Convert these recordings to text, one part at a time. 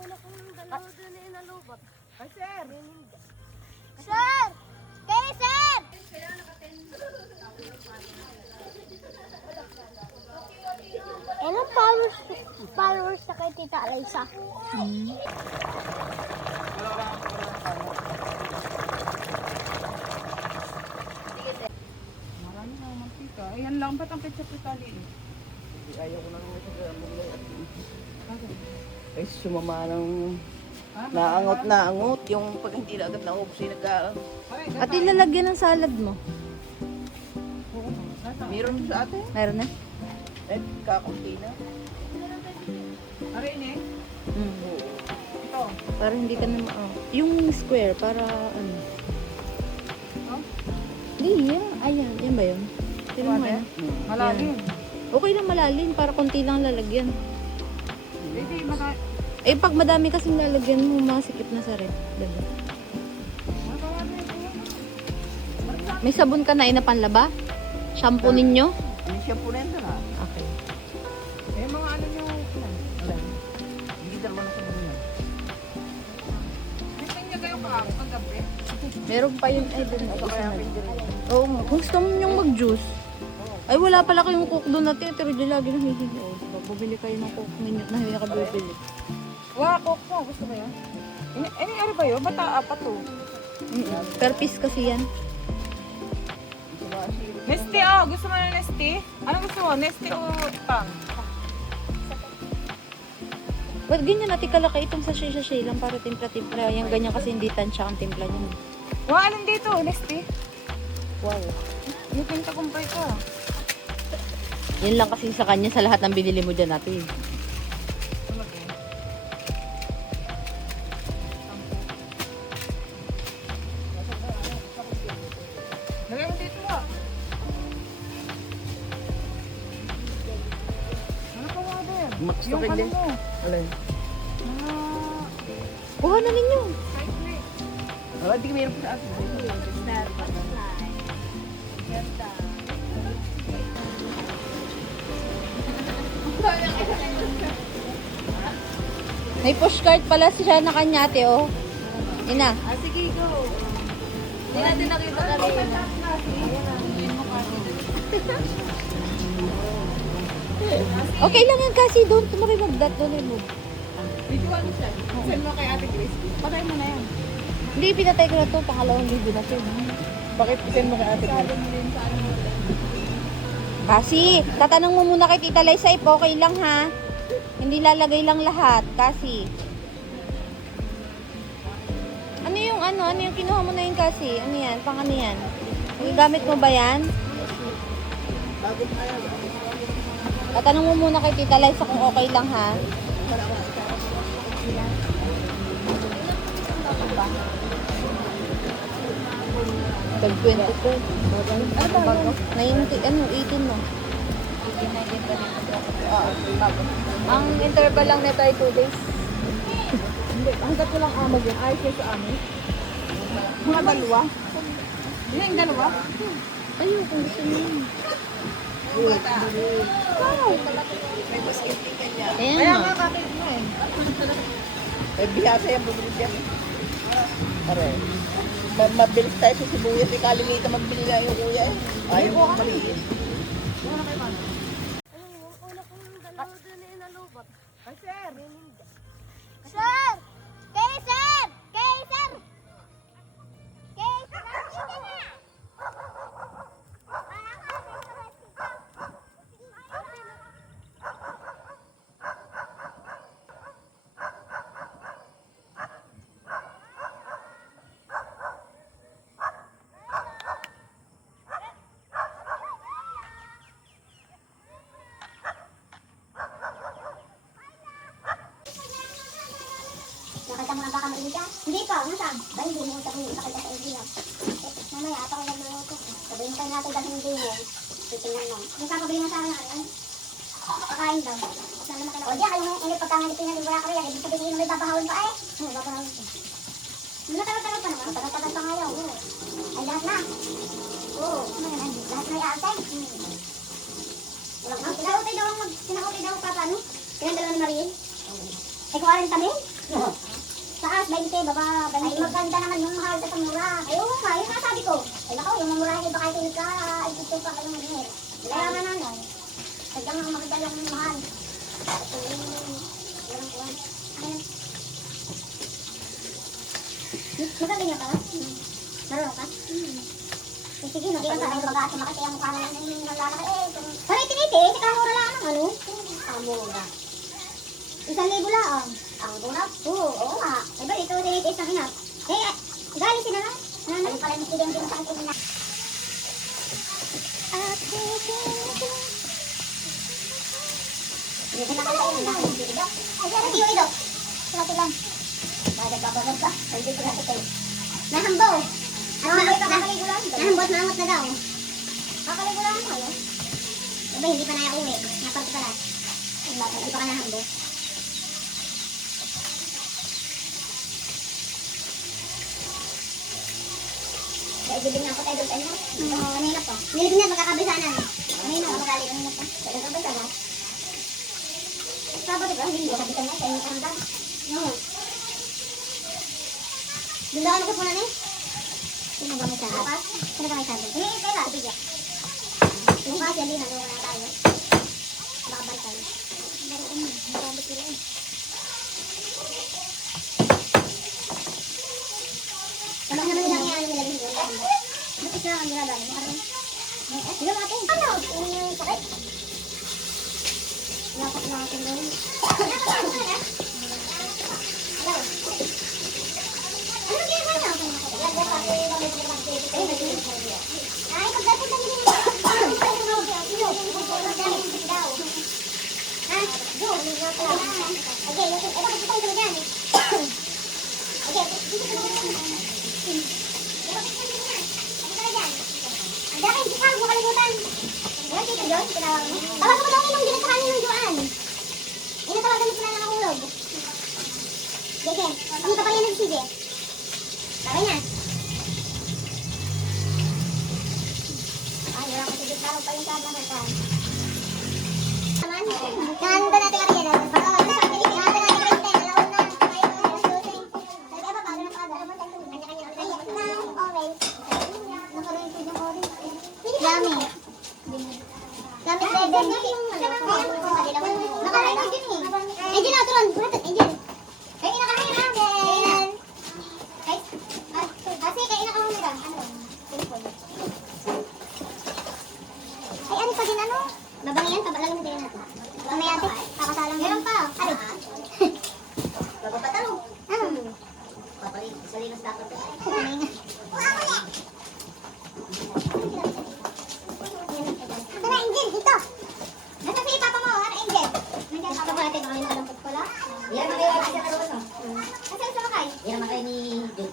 una kong dalawa doon ay nalubot. Ay, sir! Sir! Kayo, sir! Ilang followers na kay Tita Alaysa? Marami na naman pita. Ayan lang, ba't ang pizza-pita liit? Ayaw ko na naman sa gamulay at ay sumama ng naangot yung pag hindi na agad naubos yung At ilalagyan ng salad mo. meron sa atin Meron na? eh kakunti na Aray, eh? Ito. Para hindi ka na yung square, para ano. Oh? Hindi, yan. Yan ba yun? Sino mo yan? Malalim. Okay lang malalim, para konti lang lalagyan. Hindi, Eh, pag madami kasing lalagyan mo, masikip na sa rep. Diba? May sabon ka na na panlaba? Shampoo ninyo? may shampoo na yun na Okay. Eh, mga ano nyo. hindi dalawa na sa mga Gusto niya kayo kagabi. Meron pa yun. Ay, dun. Oo nga. Kung gusto mo nyong mag-juice. Ay, wala pala kayong coke doon natin. Pero di lagi nahihingi. Bumili kayo ng coke minute na hindi ka bibili. Wow, coke mo. Gusto mo yan? Ano ba yun? Bata apat to. Per piece kasi yan. Nesti, oh. Gusto mo na Nesti? Ano gusto mo? Nesti o Tang? Ba't ganyan natin kalaki itong sachet-sachet lang para timpla-timpla. Yung ganyan kasi hindi tansya ang timpla niya. Wow, anong dito? Nesti? Wow. Yung pintagumpay ka. Yan lang kasi sa kanya sa lahat ng binili mo dyan natin. Lagay mo dito ba? Ano pa nga din? Max to Yung ano kanya mo? alay Kuha na ninyo. hindi ka meron pa sa atin May pushcart pala siya na kanya ate, oh. Ina. Sige, go. Hindi natin nakita kanina. Okay lang yan kasi. Don't remove that. Don't remove. Dito ano siya? Send mo kay Ate Grace. Patay mo na yan. Hindi, pinatay ko na to. Pangalawang libo na to. Bakit send mo kay Ate Grace? Kasi, tatanong mo muna kay Tita Liza if okay lang ha. Hindi lalagay lang lahat. Kasi. Ano yung ano? Ano yung kinuha mo na yun kasi? Ano yan? Pang ano yan? Gamit mo ba yan? Tatanong mo muna kay Tita Liza kung okay lang ha. Tag 20 ko. Ano ba yun? 90, ano, 18 mo. Ang interval lang nito ay 2 days. Hindi, hanggat ko lang amag yun. Ayos yun sa amin. Mga dalawa. Hindi, yung dalawa. Ayun, kung gusto niyo yun. Ayan Kaya nga. nga kapit mo eh. eh bihasa yan bumili yan aray mabilis tayo sa sibuyas ikalingi ka magbili na yung kuya eh ayaw mo maliit Yung una kong dalawa doon ay nalubot. Ay, sir. Sir! Kayo, sir! Kayo, sir! Kayo, sir! Nakita mo na baka mainit ka? Hindi pa, nasaan? Ba hindi mo ito kung nakita sa inyo. Mamaya, ata ko nagluluto. Sabihin tayo natin dahil hindi mo. Titingnan mo. Yung papabili mo sa akin, ano? Kakain daw. Saan naman kayo? O di, ayaw mo yung init pagkangalipin na liwala ka rin. Ibig sabihin mo may babahawin pa eh. Babahawin pa. Matagal-tagal pa naman. Matagal-tagal pa ngayon. Ay, lahat na. Oo. Lahat na i-aantay. Sinakotay daw, papa, ano? Pinandala ni Mariel. Ay, 40 mil? Taas, 20, baba, 20. Ay, maganda naman yung mahal sa mura. Ay, oo nga, yun nga sabi ko. Ay, nako, yung mamurahin iba kahit hindi ka, ay, gusto pa kayo mag-inir. Kaya nga nanay. Sadyang ang maganda yung mahal. Ito yung, walang kuwan. Ayun. Magaling niya pala? Marunong ka? Sige, mag-iwan ka. Ay, baga, sumakit yung mukha na yung nalalaki. Parang itiniti, si kamura lang ang ano? Kamura. 1,000 lang. Ang mura? Oo nga. Eh ba, ito tinitiis ng inap. Eh, galing sila lang. Ano pala yung student din sa akin na. Hindi ko nakalain na. Hindi yung idok. Sila lang. Babagod ka. Hindi ko nakalain. Nahambaw. Nahambaw at maangot na daw. Kakaligulan mo kayo? Diba hindi pa na uwi? Napagod ka lang. Hindi pa ka nahambaw. Ibibig na ako tayo doon sa inyo. Kanina po. Nilibig na magkakabisanan. Kanina, magaling kanina po. Magkakabisanan. Sabo diba? Hindi ko sabitan na sa inyo karanggan. No. Doon na ka nagpupunan eh. Sino ba may sabi? Apas? Sino ba may sabi? Hindi, kaya bigyan. Yung kasi, hindi na tayo. Makabantay. Baroon mo. Marami sila eh. Tama naman lang yan, nilagay mo. Bakit na ang nilalagay mo? Sige mo atin. Ano? Yung sakit? Lapat na atin doon. Ano ginagawa? Ay, pagdating sa hindi mo. Okay, bakit ito ito dyan? Okay, dito ka naman. Ang dami, hindi ka makalimutan. Ngayon, dito yun, tinawag mo. Tawagan mo daw yung ginit sa kanin ng Joan. Inatawagan mo sila ng nakulog. Sige, hindi pa pa yan nagsige. Sabi niya. Ay, wala ko sige. Tawag pa yung sabi na ka. Naman, nanda natin kami yan. Baka wala sa akin. Nanda natin kami yan. Alaon na. Ayaw na. Sabi ba, bago na pagkala mo tayo. Kanya-kanya na tayo. Orange. Nakaroon ko yung orange. Dami. Dami bread. Nakaroon ko din eh. Angel, naturon. Bulat, Angel. Kaya kinakain natin. Kasi kaya kinakain nila. Ano? Ay, ano pa din ano? Babangiyan, tabalang mo din natin. Mamaya ate, kakasalang. Meron pa. Ano? Magpapatalo. Ano? Papalit. Salinas dapat. Ano nga? Tara, Angel, dito. Nasa si papa mo, ano, Angel? Nandiyan papa mo natin, mga yung pala. Yan, makaiwala siya ka naman. Kasi sa makay. Yan, makay ni Jun.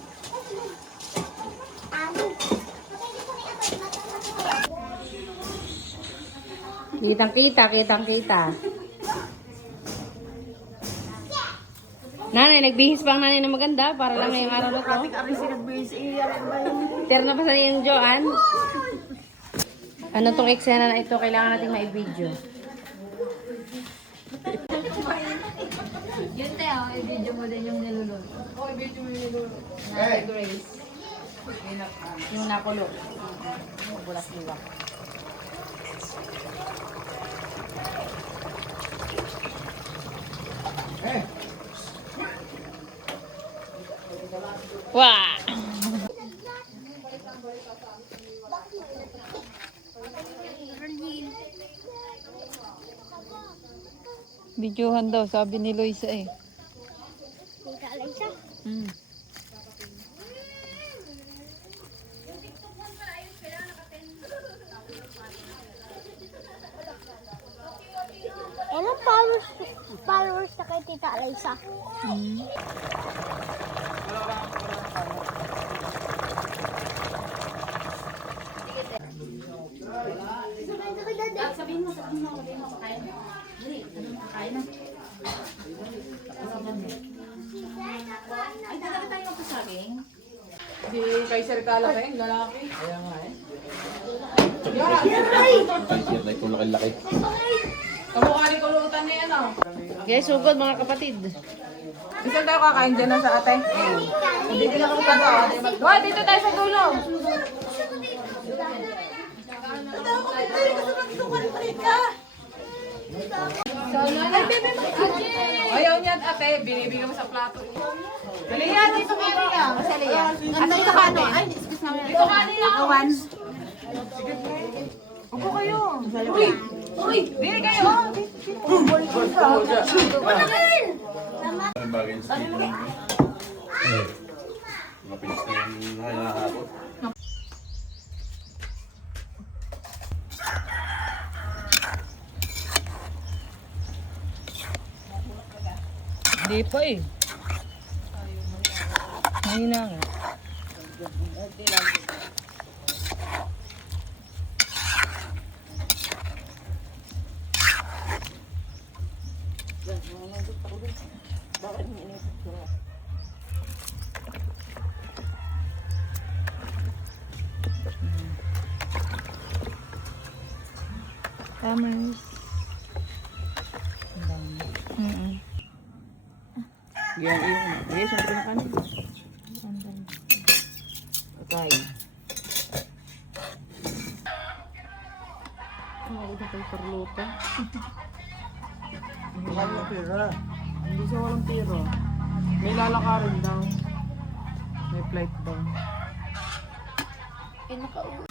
Kitang-kita. Nanay, nagbihis pa ang nanay na maganda para lang ngayong araw na to. Terno pa sa yung Joan. Ano tong eksena na ito? Kailangan natin ma-video. Yun tayo, i-video mo din yung nilulog. Oo, i-video mo yung nilulog. Hey! Grace. Yung nakulog. Bulas-liwak. Wah! Videohan daw, sabi ni Loisa eh. Tita Alaysa. Ilang followers na kay Tita Alaysa? Si Kaiser Kalaki, lalaki. Kaya nga eh. Kung laki-laki. Kamukha ni Kulutan na yan oh. Guys, sugod mga kapatid. Isa tayo kakain dyan na sa ate. Dito na kami kakain. Boy, dito tayo sa dulo. Ayaw niya ate, binibigyan mo sa plato. Dali yan, dito ka niya. Masali yan. At dito ka ate. Ay, excuse me. Dito ka niya. Awan. Upo kayo. Uy! Uy! Dili kayo. Ang bagay sa skin. Mapilis na yung hahapon. Hindi pa eh. Mahina nga. Tamers. Yan, yung. Yes, ang pinakanin. Okay. Ako na kayo parluto. Walang pera. Hindi siya walang pera. May lalakarin daw. May flight daw. Eh, nakauwi